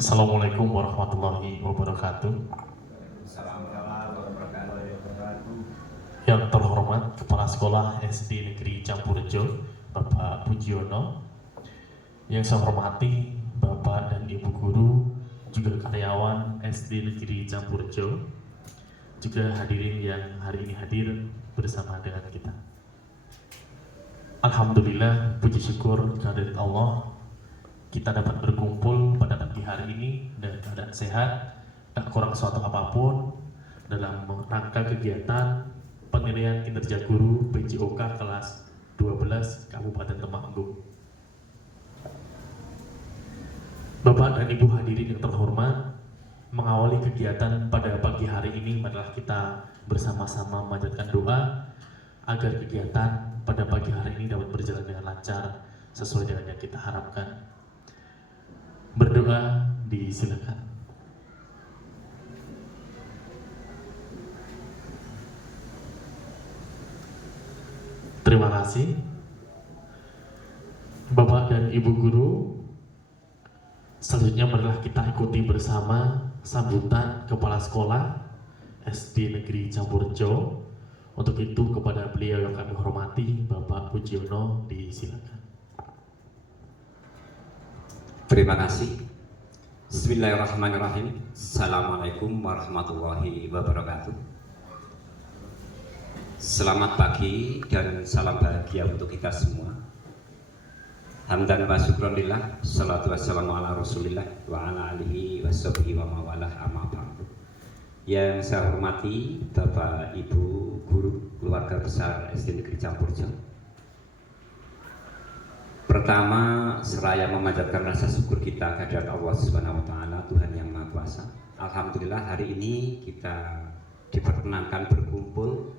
Assalamualaikum warahmatullahi wabarakatuh. Yang terhormat Kepala Sekolah SD Negeri Campurjo, Bapak Pujiono. Yang saya hormati Bapak dan Ibu Guru, juga karyawan SD Negeri Campurjo, juga hadirin yang hari ini hadir bersama dengan kita. Alhamdulillah, puji syukur kehadirat Allah, kita dapat berkumpul pada pagi hari ini dan keadaan sehat, tak kurang suatu apapun dalam rangka kegiatan penilaian kinerja guru PJOK kelas 12 Kabupaten Temanggung. Bapak dan Ibu hadirin yang terhormat, mengawali kegiatan pada pagi hari ini adalah kita bersama-sama memanjatkan doa agar kegiatan pada pagi hari ini dapat berjalan dengan lancar sesuai dengan yang kita harapkan. Berdoa disilakan. Terima kasih Bapak dan Ibu Guru. Selanjutnya marilah kita ikuti bersama sambutan Kepala Sekolah SD Negeri Campurjo. Untuk itu kepada beliau yang kami hormati, Bapak Pujiono, disilakan. Terima kasih. Bismillahirrahmanirrahim. Assalamualaikum warahmatullahi wabarakatuh. Selamat pagi dan salam bahagia untuk kita semua. Hamdan wa syukronillah, salatu wassalamu ala rasulillah wa ala alihi wa sahbihi wa mawalah amma ba'du. Yang saya hormati Bapak Ibu Guru Keluarga Besar SD Negeri Campurjo. Pertama, seraya memanjatkan rasa syukur kita kehadirat Allah Subhanahu wa taala, Tuhan yang Maha Kuasa. Alhamdulillah hari ini kita diperkenankan berkumpul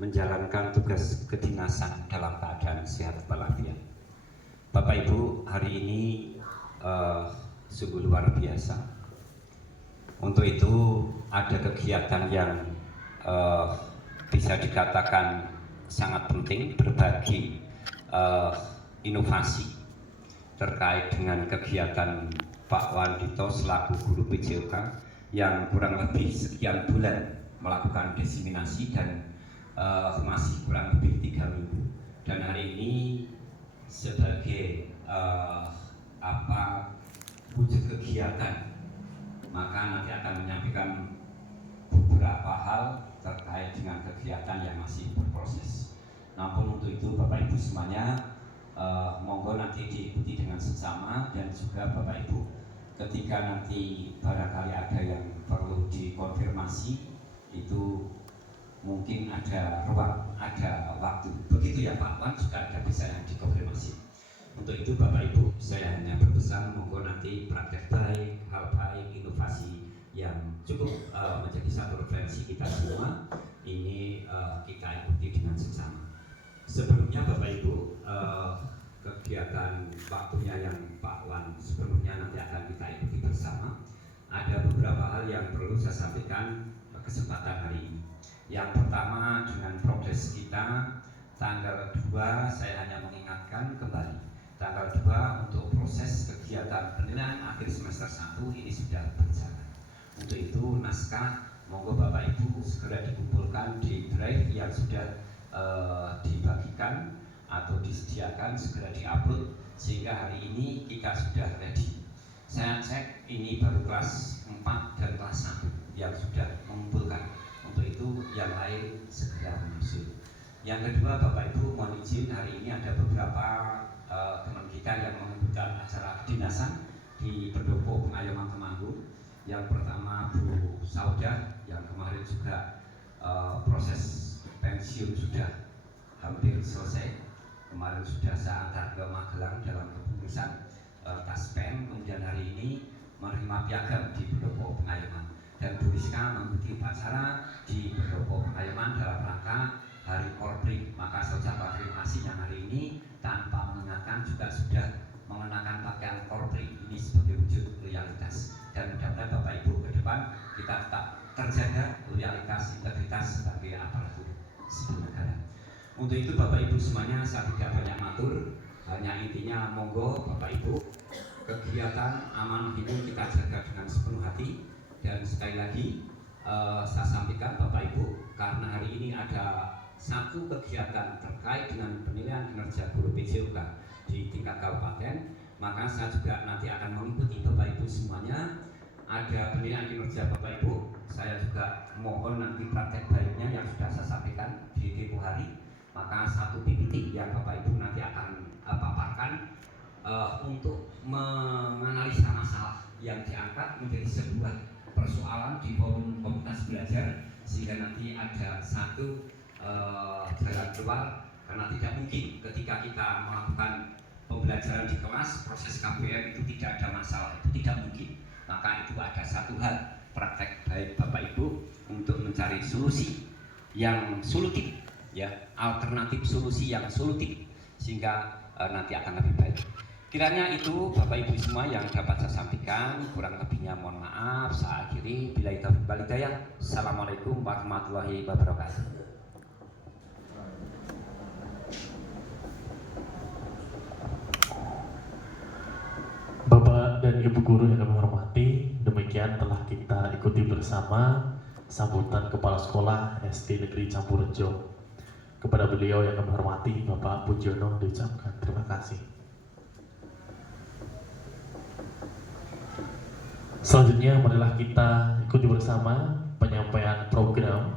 menjalankan tugas kedinasan dalam keadaan sehat walafiat. Bapak Ibu, hari ini sungguh luar biasa. Untuk itu ada kegiatan yang bisa dikatakan sangat penting, berbagi inovasi terkait dengan kegiatan Pak Wandito selaku guru PJOK yang kurang lebih sekian bulan melakukan diseminasi dan masih kurang lebih 3 minggu. Dan hari ini sebagai wujud kegiatan, maka nanti akan menyampaikan beberapa hal terkait dengan kegiatan yang masih berproses. Namun untuk itu Bapak Ibu semuanya, monggo nanti diikuti dengan seksama, dan juga Bapak Ibu ketika nanti barangkali ada yang perlu dikonfirmasi itu mungkin ada ruang, ada waktu. Begitu ya Pak Wan, juga ada bisa yang dikonfirmasi. Untuk itu Bapak Ibu, saya hanya berpesan monggo nanti praktek baik, hal baik, inovasi yang cukup menjadi satu referensi kita semua ini kita ikuti dengan seksama. Sebelumnya Bapak Ibu, kegiatan waktunya yang Pak Wan sebelumnya nanti akan kita ikuti bersama. Ada beberapa hal yang perlu saya sampaikan kesempatan hari ini. Yang pertama, dengan progres kita tanggal 2, saya hanya mengingatkan kembali tanggal 2 untuk proses kegiatan penilaian akhir semester 1 ini sudah berjalan. Untuk itu naskah monggo Bapak Ibu segera dikumpulkan di drive yang sudah dibagikan atau disediakan, segera diupload sehingga hari ini kita sudah ready. Saya cek ini baru kelas 4 dan kelas 1 yang sudah mengumpulkan. Untuk itu yang lain segera menyusul. Yang kedua Bapak Ibu, mohon izin hari ini ada beberapa teman kita yang mengikuti acara kedinasan di Pendopo Pengayoman Temanggung. Yang pertama Bu Saudah yang kemarin juga proses pensiun sudah hampir selesai. Kemarin sudah saya antar ke Magelang dalam keputusan Taspen. Kemudian hari ini menerima piagam di Pendopo Pengayoman. Dan Bu Rizka mengikuti upacara di Pendopo Pengayoman dalam rangka Hari Korpri. Maka saya ucapkan terima kasih yang hari ini tanpa mengingatkan juga sudah mengenakan pakaian Korpri ini sebagai wujud loyalitas. Dan mudah-mudahan Bapak Ibu ke depan kita tetap terjaga loyalitas, integritas sebagai aparatur sipil negara. Untuk itu Bapak Ibu semuanya saya tidak banyak matur, hanya intinya monggo Bapak Ibu kegiatan kegiatan amanah ini kita jaga dengan sepenuh hati. Dan sekali lagi saya sampaikan Bapak Ibu, karena hari ini ada satu kegiatan terkait dengan penilaian kinerja guru PJOK di tingkat kabupaten, maka saya juga nanti akan mengikuti Bapak Ibu semuanya. Ada penilaian kinerja Bapak Ibu, saya juga mohon nanti praktek baiknya yang sudah saya sampaikan di tempo hari, maka satu PPT yang Bapak Ibu nanti akan paparkan untuk menganalisa masalah yang diangkat menjadi sebuah persoalan di forum komunitas belajar, sehingga nanti ada satu jalan keluar. Karena tidak mungkin ketika kita melakukan pembelajaran di kelas, proses KBM itu tidak ada masalah, itu tidak mungkin. Maka itu ada satu hal praktek baik Bapak Ibu untuk mencari solusi yang solutif, ya, alternatif solusi yang solutif, sehingga nanti akan lebih baik. Kiranya itu Bapak Ibu semua yang dapat saya sampaikan, kurang lebihnya mohon maaf. Saya akhiri, billahi taufiq wal hidayah. Assalamualaikum warahmatullahi wabarakatuh. Bapak dan Ibu guru yang kami hormati, demikian telah kita ikuti bersama sambutan Kepala Sekolah SD Negeri Campurejo. Kepada beliau yang kami hormati, Bapak Pujiono, diucapkan terima kasih. Selanjutnya marilah kita ikuti bersama penyampaian program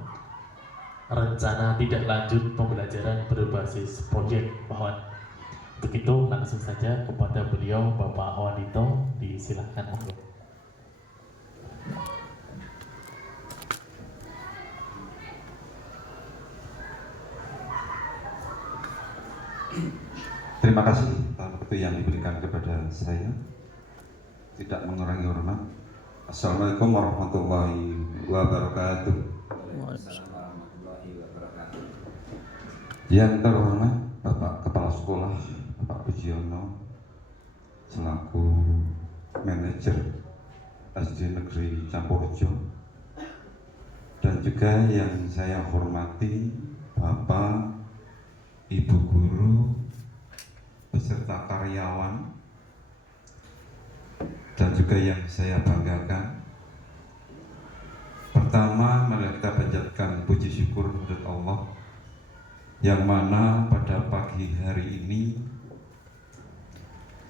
rencana tidak lanjut pembelajaran berbasis proyek PAUD. Untuk itu langsung saja kepada beliau Bapak Wadito, disilahkan monggo. Terima kasih waktu yang diberikan kepada saya, tidak mengurangi hormat. Assalamualaikum warahmatullahi wabarakatuh. Waalaikumsalam warahmatullahi wabarakatuh. Yang terhormat Bapak Kepala Sekolah Bapak Pujiono selaku manajer SD Negeri Campurejo, dan juga yang saya hormati Bapak Ibu guru beserta karyawan, dan juga yang saya banggakan. Pertama, mari kita panjatkan puji syukur kepada Allah, yang mana pada pagi hari ini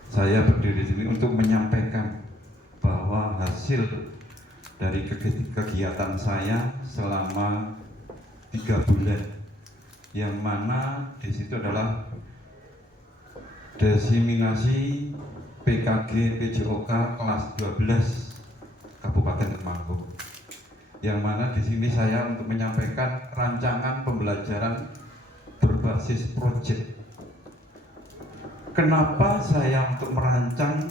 saya berdiri di sini untuk menyampaikan bahwa hasil dari kegiatan saya selama 3 bulan, yang mana di situ adalah diseminasi PKG PJOK kelas 12 Kabupaten Temanggung, yang mana di sini saya untuk menyampaikan rancangan pembelajaran berbasis proyek. Kenapa saya untuk merancang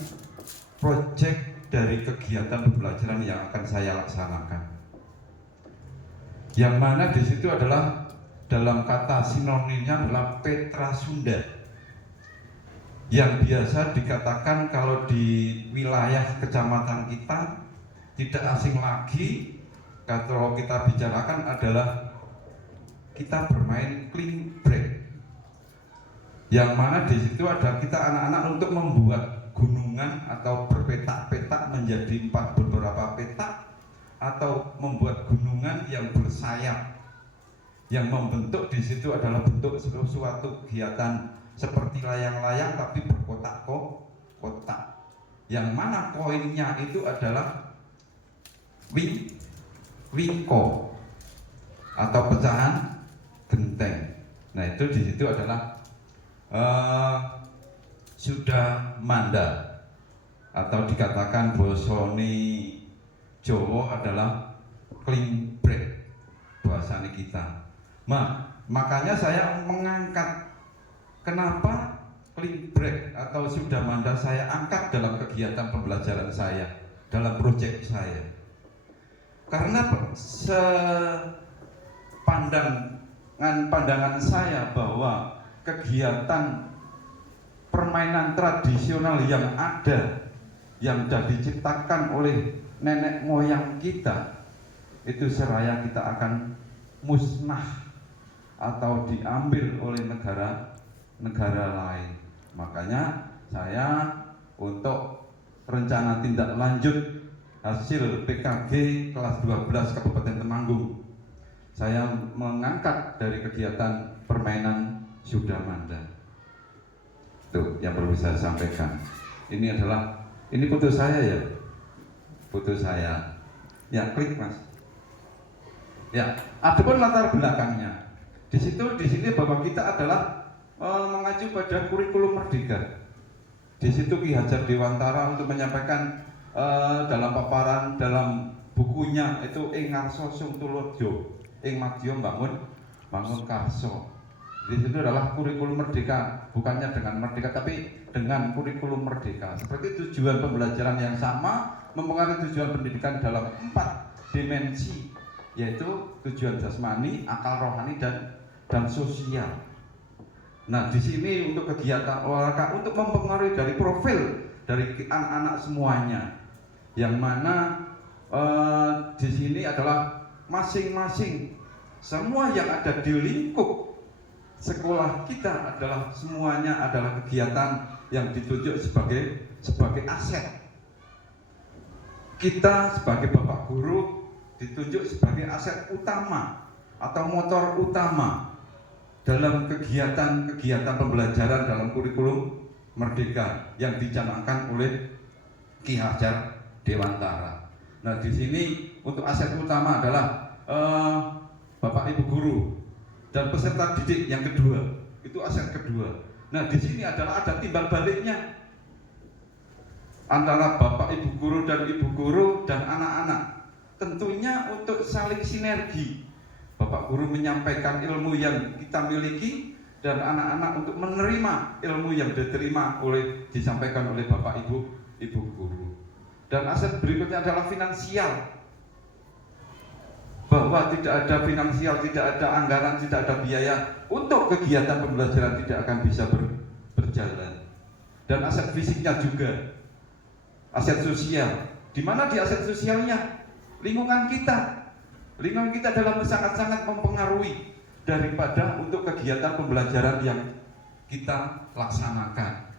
proyek dari kegiatan pembelajaran yang akan saya laksanakan? Yang mana di situ adalah dalam kata sinonimnya adalah Petra Sunda, yang biasa dikatakan kalau di wilayah kecamatan kita tidak asing lagi kalau kita bicarakan adalah kita bermain clean break, yang mana di situ ada kita anak-anak untuk membuat gunungan atau berpetak-petak menjadi beberapa petak, atau membuat gunungan yang bersayap, yang membentuk di situ adalah bentuk suatu kegiatan seperti layang-layang tapi berkotak-kotak, yang mana koinnya itu adalah wingko atau pecahan genteng. Nah, itu di situ adalah sudah manda, atau dikatakan bosoni Jawa adalah clean break bahasanya kita. Makanya saya mengangkat, kenapa clean break atau sudah manda saya angkat dalam kegiatan pembelajaran saya, dalam proyek saya. Karena pandangan saya bahwa kegiatan permainan tradisional yang ada, yang sudah diciptakan oleh nenek moyang kita, itu seraya kita akan musnah atau diambil oleh negara lain. Makanya saya untuk rencana tindak lanjut hasil PKG kelas 12 Kabupaten Temanggung. Saya mengangkat dari kegiatan permainan Sudamanda. Tuh yang perlu saya sampaikan. Ini foto saya ya. Foto saya. Ya, klik Mas. Ya, adapun latar belakangnya. Di sini bahwa kita adalah mengacu pada kurikulum merdeka. Di situ Ki Hajar Dewantara untuk menyampaikan dalam paparan dalam bukunya itu ing ngarsa sung tulodjo, ing madya bangun karso. Di situ adalah kurikulum merdeka, bukannya dengan merdeka tapi dengan kurikulum merdeka. Seperti tujuan pembelajaran yang sama mempengaruhi tujuan pendidikan dalam 4 dimensi, yaitu tujuan jasmani, akal, rohani, dan sosial. Nah, di sini untuk kegiatan olahraga untuk mempengaruhi dari profil dari anak-anak semuanya, yang mana di sini adalah masing-masing semua yang ada di lingkup sekolah kita adalah semuanya adalah kegiatan yang ditunjuk sebagai aset. Kita sebagai Bapak Guru ditunjuk sebagai aset utama atau motor utama dalam kegiatan pembelajaran dalam kurikulum merdeka yang dicanangkan oleh Ki Hajar Dewantara. Nah, di sini untuk aset utama adalah Bapak Ibu Guru dan peserta didik yang kedua, itu aset kedua. Nah, di sini adalah ada timbal baliknya antara Bapak Ibu Guru dan anak-anak. Tentunya untuk saling sinergi. Bapak Guru menyampaikan ilmu yang kita miliki dan anak-anak untuk menerima ilmu yang disampaikan oleh Bapak Ibu Guru. Dan aset berikutnya adalah finansial. Bahwa tidak ada finansial, tidak ada anggaran, tidak ada biaya untuk kegiatan pembelajaran tidak akan bisa berjalan. Dan aset fisiknya juga, aset sosial. Di mana di aset sosialnya? Lingkungan kita dalam sangat-sangat mempengaruhi daripada untuk kegiatan pembelajaran yang kita laksanakan.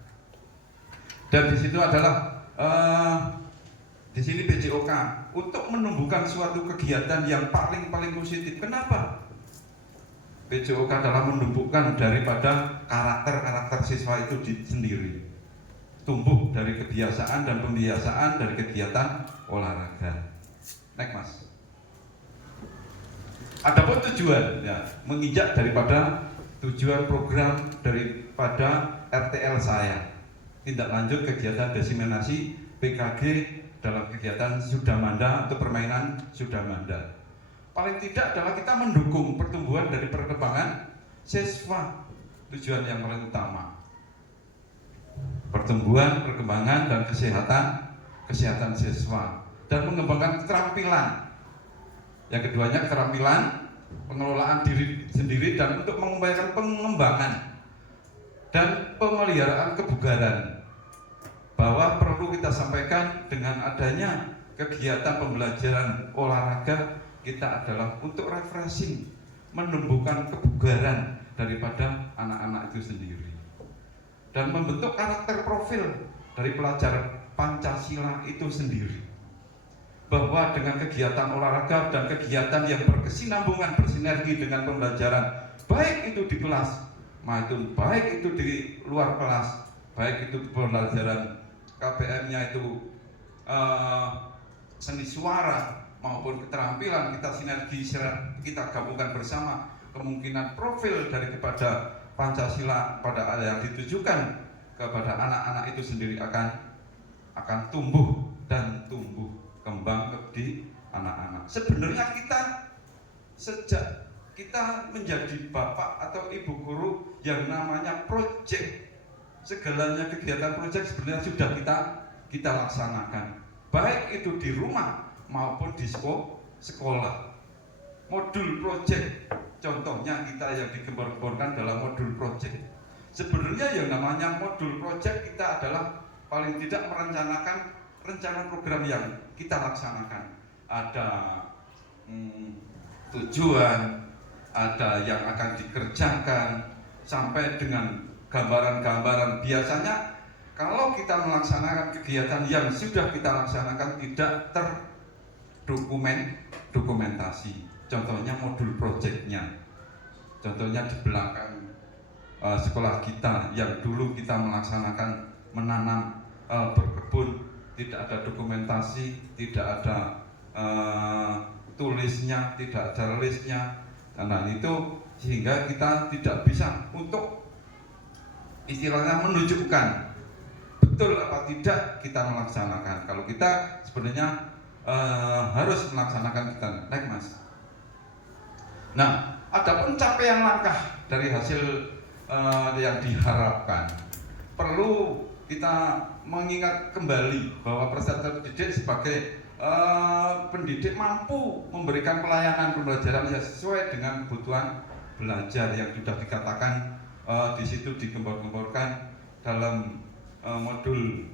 Dan di situ adalah di sini PJOK untuk menumbuhkan suatu kegiatan yang paling positif. Kenapa? PJOK adalah menumbuhkan daripada karakter siswa itu sendiri. Tumbuh dari kebiasaan dan pembiasaan dari kegiatan olahraga. Next Mas. Adapun tujuan, ya, menginjak daripada tujuan program daripada RTL saya. Tindak lanjut kegiatan diseminasi PKG dalam kegiatan Sudamanda atau permainan Sudamanda. Paling tidak adalah kita mendukung pertumbuhan dari perkembangan siswa, tujuan yang paling utama. Pertumbuhan, perkembangan, dan kesehatan siswa, dan mengembangkan keterampilan. Yang keduanya keterampilan, pengelolaan diri sendiri, dan untuk mengupayakan pengembangan dan pemeliharaan kebugaran. Bahwa perlu kita sampaikan dengan adanya kegiatan pembelajaran olahraga kita adalah untuk refreshing, menumbuhkan kebugaran daripada anak-anak itu sendiri dan membentuk karakter profil dari pelajar Pancasila itu sendiri. Bahwa dengan kegiatan olahraga dan kegiatan yang berkesinambungan, bersinergi dengan pembelajaran, baik itu di kelas maupun baik itu di luar kelas, baik itu pembelajaran KPM-nya itu seni suara maupun keterampilan, kita sinergi, kita gabungkan bersama, kemungkinan profil daripada Pancasila pada yang ditujukan kepada anak-anak itu sendiri akan tumbuh kembang di anak-anak. Sebenarnya kita sejak kita menjadi bapak atau ibu guru yang namanya proyek, segalanya kegiatan proyek sebenarnya sudah kita laksanakan, baik itu di rumah maupun di sekolah. Modul proyek, contohnya kita yang digembar-gemborkan dalam modul proyek. Sebenarnya yang namanya modul proyek kita adalah paling tidak merencanakan rencana program yang kita laksanakan. Ada tujuan, ada yang akan dikerjakan, sampai dengan gambaran-gambaran. Biasanya kalau kita melaksanakan kegiatan yang sudah kita laksanakan tidak terdokumentasi, contohnya modul proyeknya, contohnya di belakang sekolah kita yang dulu kita melaksanakan menanam berkebun, tidak ada dokumentasi, tidak ada tulisnya, tidak ada listnya. Nah itu sehingga kita tidak bisa untuk istilahnya menunjukkan betul apa tidak kita melaksanakan. Kalau kita sebenarnya harus melaksanakan, kita naik mas. Nah, ada pencapaian langkah dari hasil yang diharapkan. Perlu kita mengingat kembali bahwa peserta didik sebagai pendidik mampu memberikan pelayanan pembelajaran yang sesuai dengan kebutuhan belajar yang sudah dikatakan di situ digembor-gemborkan dalam modul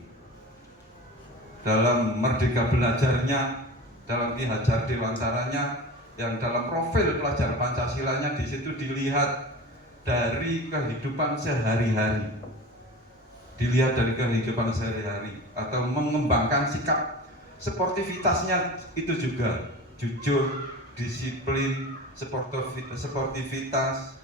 dalam Merdeka Belajarnya, dalam Ki Hajar Dewantaranya, yang dalam profil pelajar Pancasilanya di situ dilihat dari kehidupan sehari-hari, atau mengembangkan sikap sportivitasnya itu juga jujur, disiplin, sportivitas.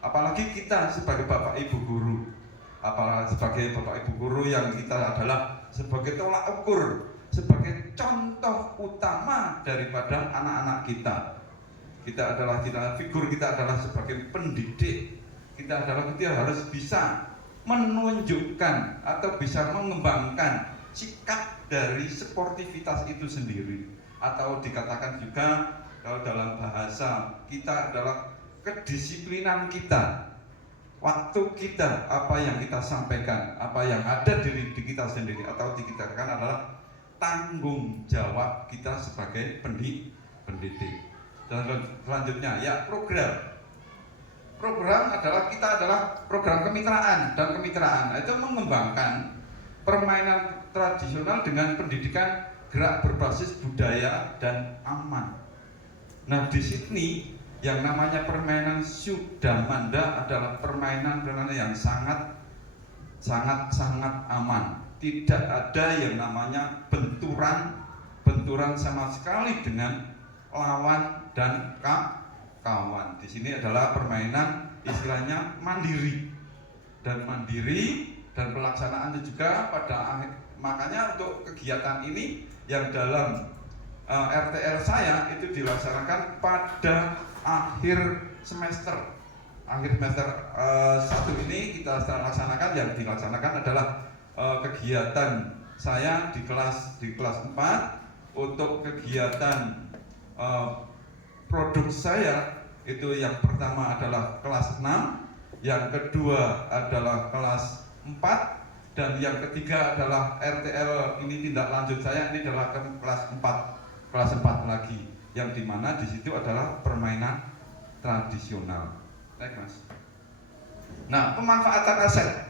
Apalagi kita sebagai bapak ibu guru, apalagi sebagai bapak ibu guru yang kita adalah sebagai tolak ukur, sebagai contoh utama daripada anak-anak kita. Figur kita adalah sebagai pendidik. Kita harus bisa menunjukkan atau bisa mengembangkan sikap dari sportivitas itu sendiri, atau dikatakan juga kalau dalam bahasa kita adalah kedisiplinan kita, waktu kita, apa yang kita sampaikan, apa yang ada di diri kita sendiri, atau dikatakan adalah tanggung jawab kita sebagai pendidik. Dan selanjutnya ya program adalah program kemitraan, dan kemitraan itu mengembangkan permainan tradisional dengan pendidikan gerak berbasis budaya dan aman. Nah di sini yang namanya permainan Sudamanda adalah permainan yang sangat aman. Tidak ada yang namanya benturan sama sekali dengan lawan dan kawan. Di sini adalah permainan istilahnya mandiri dan pelaksanaannya juga pada akhir. Makanya untuk kegiatan ini yang dalam RTL saya itu dilaksanakan pada akhir semester 1 ini kita laksanakan. Yang dilaksanakan adalah kegiatan saya di kelas 4 untuk kegiatan produk saya itu yang pertama adalah kelas 6, yang kedua adalah kelas 4, dan yang ketiga adalah RTL ini tindak lanjut saya ini adalah kelas 4 lagi, yang dimana di situ adalah permainan tradisional. Naik mas. Nah pemanfaatan aset.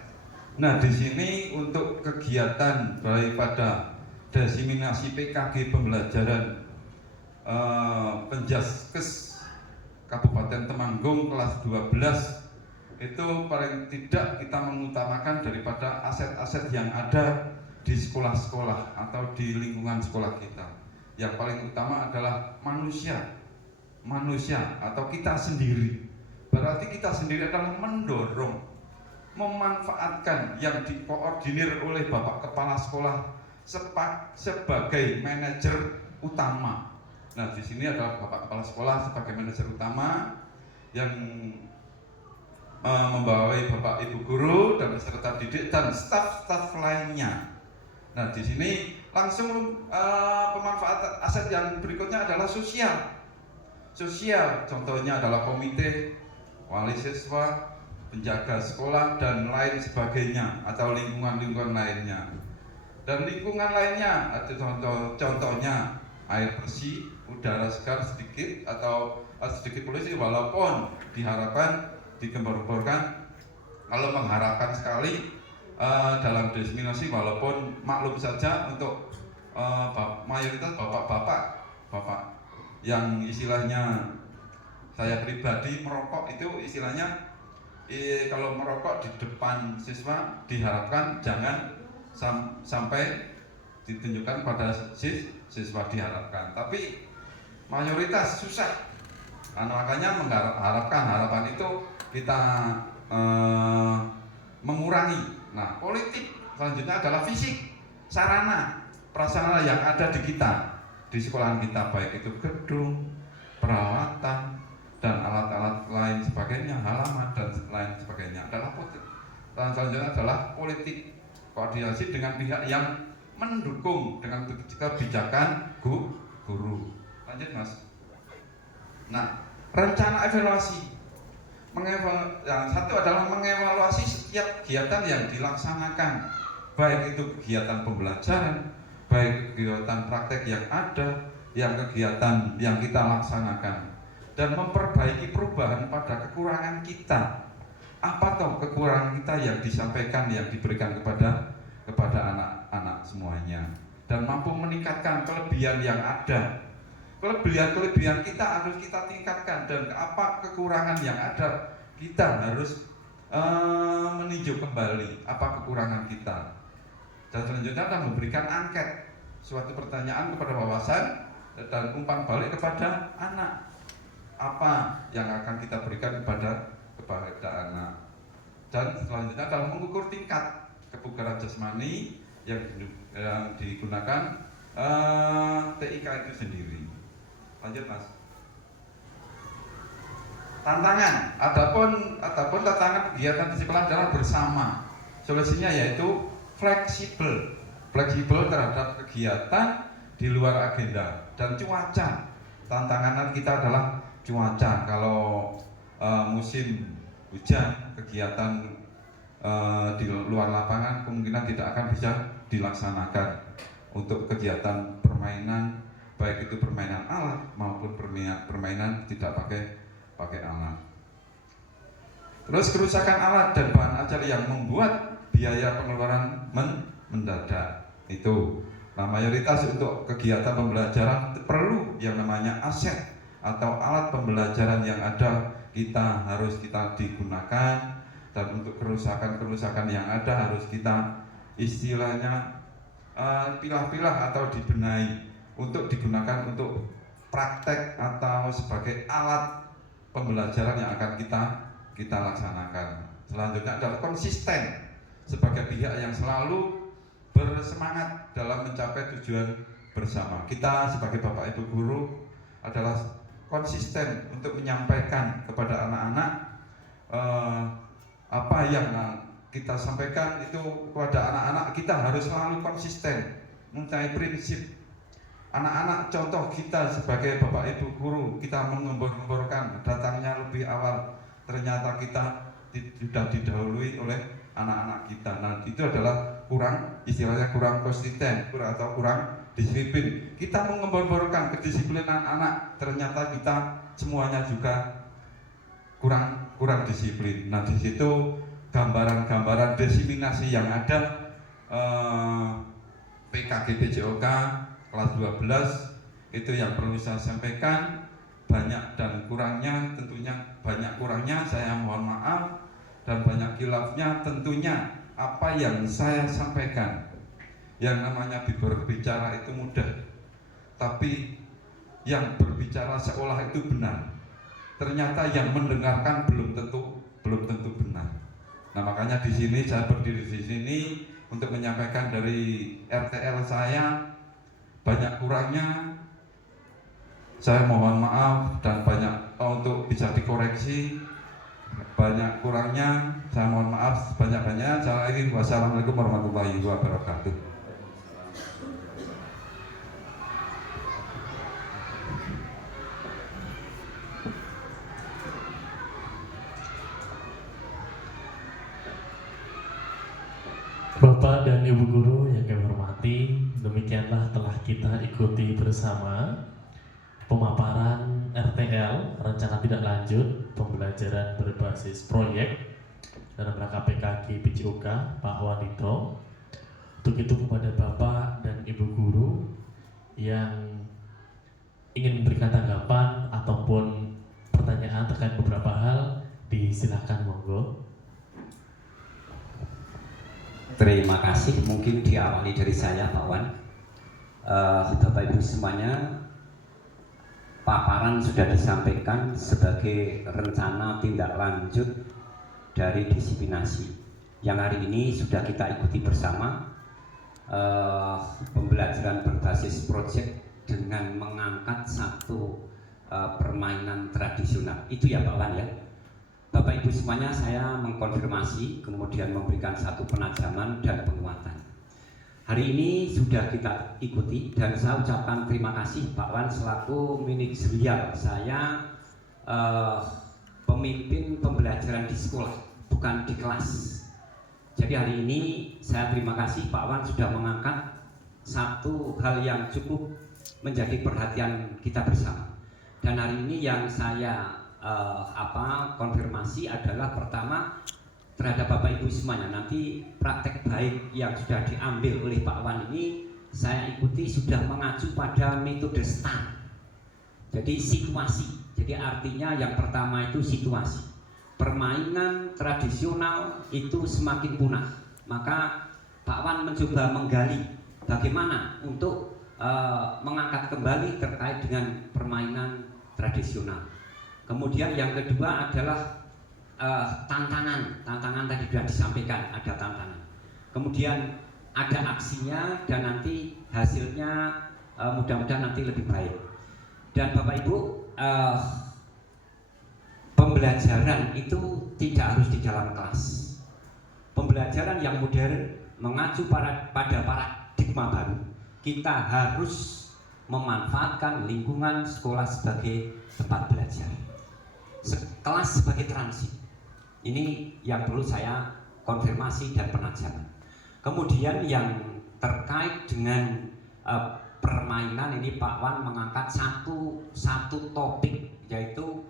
Nah di sini untuk kegiatan daripada diseminasi PKG pembelajaran Penjaskes Kabupaten Temanggung kelas 12 itu paling tidak kita mengutamakan daripada aset-aset yang ada di sekolah-sekolah atau di lingkungan sekolah kita. Yang paling utama adalah manusia atau kita sendiri. Berarti kita sendiri adalah mendorong, memanfaatkan yang dikoordinir oleh Bapak Kepala Sekolah sebagai manajer utama. Nah, di sini adalah Bapak Kepala Sekolah sebagai manajer utama yang membawai Bapak Ibu guru dan peserta didik dan staf-staf lainnya. Nah, di sini langsung pemanfaatan aset yang berikutnya adalah sosial. Contohnya adalah komite, wali siswa, penjaga sekolah dan lain sebagainya, atau lingkungan lainnya. Dan lingkungan lainnya ada contohnya air bersih, udara segar sedikit atau sedikit polusi, walaupun diharapkan digembor-gemborkan. Kalau mengharapkan sekali dalam diseminasi, walaupun maklum saja untuk mayoritas bapak yang istilahnya saya pribadi merokok itu istilahnya kalau merokok di depan siswa diharapkan jangan sampai ditunjukkan pada siswa diharapkan. Tapi mayoritas susah. Makanya harapan itu kita mengurangi. Nah, politik selanjutnya adalah fisik, sarana, prasarana yang ada di kita, di sekolahan kita, baik itu gedung, peralatan, dan alat-alat lain sebagainya, halaman dan lain sebagainya adalah politik. Dan selanjutnya adalah politik koordinasi dengan pihak yang mendukung dengan kebijakan guru. Lanjut Mas. Nah, rencana evaluasi. Yang satu adalah mengevaluasi setiap kegiatan yang dilaksanakan, baik itu kegiatan pembelajaran, baik kegiatan praktek yang ada, yang kegiatan yang kita laksanakan, dan memperbaiki perubahan pada kekurangan kita. Apa toh kekurangan kita yang disampaikan, yang diberikan kepada anak-anak semuanya, dan mampu meningkatkan kelebihan yang ada. Kelebihan kita harus kita tingkatkan, dan apa kekurangan yang ada kita harus meninjau kembali apa kekurangan kita. Dan selanjutnya kita memberikan angket, suatu pertanyaan kepada wawasan dan umpan balik kepada anak, apa yang akan kita berikan kepada anak. Dan selanjutnya adalah mengukur tingkat kebugaran jasmani yang digunakan TIK itu sendiri. Lanjut Mas. Tantangan, adapun tantangan kegiatan di sekolah adalah bersama. Solusinya yaitu fleksibel terhadap kegiatan di luar agenda, dan cuaca. Tantangan kita adalah cuaca. Kalau musim hujan, kegiatan di luar lapangan kemungkinan tidak akan bisa dilaksanakan. Untuk kegiatan permainan, baik itu permainan alat maupun permainan tidak pakai alat. Terus kerusakan alat dan bahan ajar yang membuat biaya pengeluaran mendadak itu. Nah, mayoritas untuk kegiatan pembelajaran perlu yang namanya aset atau alat pembelajaran yang ada harus kita digunakan, dan untuk kerusakan yang ada harus kita istilahnya pilah-pilah atau dibenahi untuk digunakan untuk praktek atau sebagai alat pembelajaran yang akan kita laksanakan. Selanjutnya adalah konsisten sebagai pihak yang selalu bersemangat dalam mencapai tujuan bersama. Kita sebagai Bapak Ibu guru adalah konsisten untuk menyampaikan kepada anak-anak apa yang kita sampaikan itu kepada anak-anak. Kita harus selalu konsisten mencari prinsip. Anak-anak contoh kita sebagai Bapak Ibu guru, kita menggembor-gemborkan datangnya lebih awal, ternyata kita sudah didahului oleh anak-anak kita. Nah, itu adalah istilahnya kurang konsisten atau kurang disiplin. Kita menggembor-gemborkan kedisiplinan anak, ternyata kita semuanya juga kurang disiplin. Nah, di situ gambaran diseminasi yang ada PKG PJOK kelas 12 itu yang perlu saya sampaikan. Banyak dan kurangnya, tentunya banyak kurangnya saya mohon maaf, dan banyak khilafnya tentunya. Apa yang saya sampaikan, yang namanya berbicara itu mudah, tapi yang berbicara seolah itu benar, ternyata yang mendengarkan belum tentu benar. Nah, makanya di sini saya berdiri di sini untuk menyampaikan dari RTL saya. Banyak kurangnya saya mohon maaf, dan banyak untuk bisa dikoreksi. Banyak kurangnya saya mohon maaf sebanyak-banyaknya. Wassalamualaikum warahmatullahi wabarakatuh. Bapak dan Ibu guru yang kami hormati, demikianlah telah kita ikuti bersama pemaparan RTL, rencana tidak lanjut pembelajaran berbasis proyek dalam rangka PKG PJOK Pak Wanito. Untuk itu kepada Bapak dan Ibu guru yang ingin memberikan tanggapan ataupun pertanyaan terkait beberapa hal, disilakan monggo. Terima kasih. Mungkin diawali dari saya, Pak Wan. Bapak Ibu semuanya, paparan sudah disampaikan sebagai rencana tindak lanjut dari disiplinasi yang hari ini sudah kita ikuti bersama. Pembelajaran berbasis proyek dengan mengangkat satu permainan tradisional. Itu ya Pak Wan ya. Bapak Ibu semuanya, saya mengkonfirmasi kemudian memberikan satu penajaman dan penguatan. Hari ini sudah kita ikuti dan saya ucapkan terima kasih Pak Wan selaku manajerial saya, pemimpin pembelajaran di sekolah, bukan di kelas. Jadi hari ini saya terima kasih Pak Wan sudah mengangkat satu hal yang cukup menjadi perhatian kita bersama. Dan hari ini yang saya konfirmasi adalah pertama terhadap Bapak Ibu semuanya, nanti praktek baik yang sudah diambil oleh Pak Wan ini saya ikuti sudah mengacu pada metode STAR. Jadi situasi. Jadi artinya yang pertama itu situasi. Permainan tradisional itu semakin punah. Maka Pak Wan mencoba menggali bagaimana untuk mengangkat kembali terkait dengan permainan tradisional. Kemudian yang kedua adalah tantangan tadi sudah disampaikan, ada tantangan. Kemudian ada aksinya dan nanti hasilnya mudah-mudahan nanti lebih baik. Dan Bapak Ibu, pembelajaran itu tidak harus di dalam kelas. Pembelajaran yang modern mengacu pada paradigma baru. Kita harus memanfaatkan lingkungan sekolah sebagai tempat belajar, kelas sebagai transit. Ini yang perlu saya konfirmasi dan penajaman. Kemudian yang terkait dengan permainan ini Pak Wan mengangkat satu topik, yaitu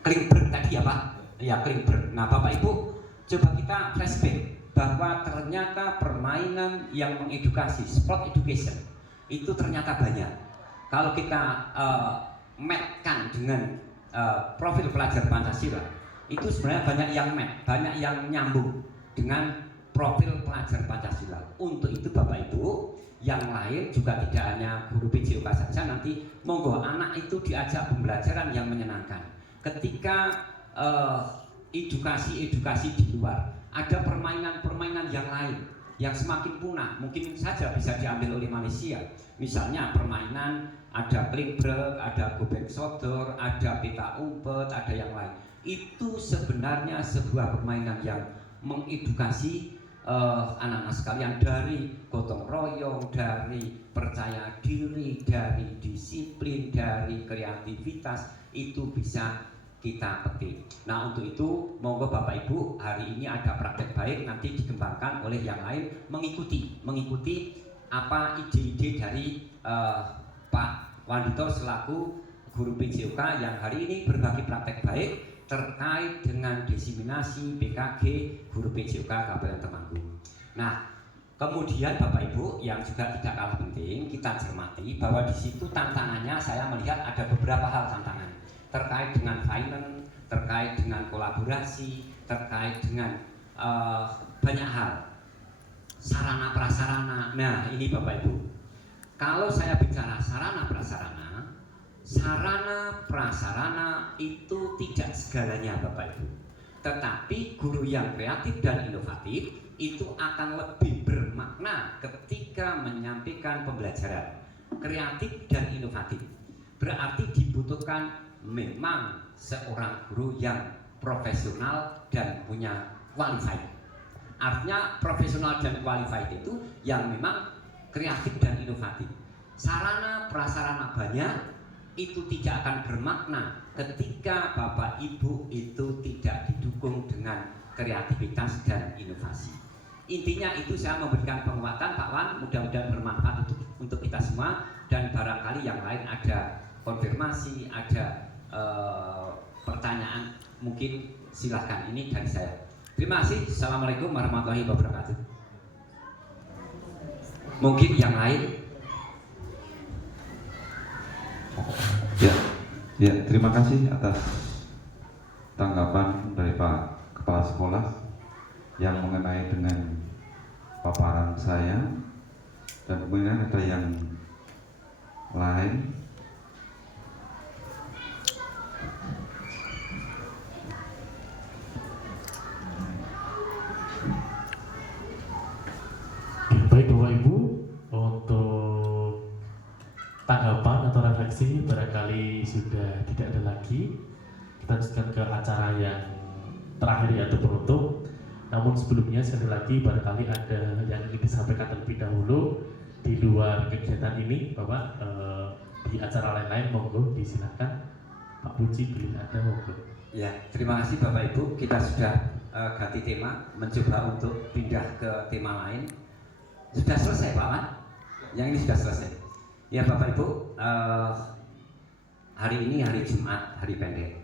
Klingberg tadi ya Pak? Ya, Klingberg. Nah Bapak Ibu, coba kita flashback bahwa ternyata permainan yang mengedukasi, sport education, itu ternyata banyak. Kalau kita matchkan dengan profil pelajar Pancasila, itu sebenarnya banyak yang match, banyak yang nyambung dengan profil pelajar Pancasila. Untuk itu Bapak Ibu, yang lain juga tidak hanya guru PJOK saja, nanti monggo anak itu diajak pembelajaran yang menyenangkan. Ketika edukasi di luar, ada permainan-permainan yang lain yang semakin punah, mungkin saja bisa diambil oleh Malaysia. Misalnya permainan ada Klingberg, ada gobek sodor, ada peta umpet, ada yang lain. Itu sebenarnya sebuah permainan yang mengedukasi anak-anak sekalian dari gotong royong, dari percaya diri, dari disiplin, dari kreativitas, itu bisa kita petik. Nah untuk itu monggo Bapak Ibu, hari ini ada praktek baik, nanti dikembangkan oleh yang lain, mengikuti apa ide-ide dari Pak Wandito selaku guru PJOK yang hari ini berbagi praktek baik terkait dengan diseminasi PKG guru PJOK Kabupaten Temanggung. Nah, kemudian Bapak Ibu yang juga tidak kalah penting kita cermati bahwa di situ tantangannya saya melihat ada beberapa hal tantangan terkait dengan finance, terkait dengan kolaborasi, terkait dengan banyak hal, sarana prasarana. Nah, ini Bapak Ibu. Kalau saya bicara sarana prasarana itu tidak segalanya Bapak Ibu. Tetapi guru yang kreatif dan inovatif itu akan lebih bermakna ketika menyampaikan pembelajaran kreatif dan inovatif. Berarti dibutuhkan memang seorang guru yang profesional dan punya qualified. Artinya profesional dan qualified itu yang memang kreatif dan inovatif. Sarana prasarana banyak itu tidak akan bermakna ketika Bapak Ibu itu tidak didukung dengan kreativitas dan inovasi. Intinya itu saya memberikan penguatan Pak Wan, mudah-mudahan bermanfaat untuk kita semua, dan barangkali yang lain ada konfirmasi, ada pertanyaan, mungkin silahkan. Ini dari saya. Terima kasih. Assalamualaikum warahmatullahi wabarakatuh. Mungkin yang lain. Ya, terima kasih atas tanggapan dari Pak Kepala Sekolah. yang mengenai dengan paparan saya, dan kemudian ada yang lain. Baik Bapak Ibu, untuk tanggapan atau refleksi barangkali sudah tidak ada lagi. Kita lanjutkan ke acara yang terakhir yaitu penutup. Namun sebelumnya sekali lagi barangkali ada yang ingin disampaikan terlebih dahulu di luar kegiatan ini, Bapak, di acara lain-lain monggo disilakan. Pak Puji bila ada monggo. Ya, terima kasih Bapak Ibu. Kita sudah ganti tema, mencoba untuk pindah ke tema lain. Sudah selesai Pak Man? Yang ini sudah selesai. Ya Bapak Ibu, hari ini hari Jumat, hari pendek.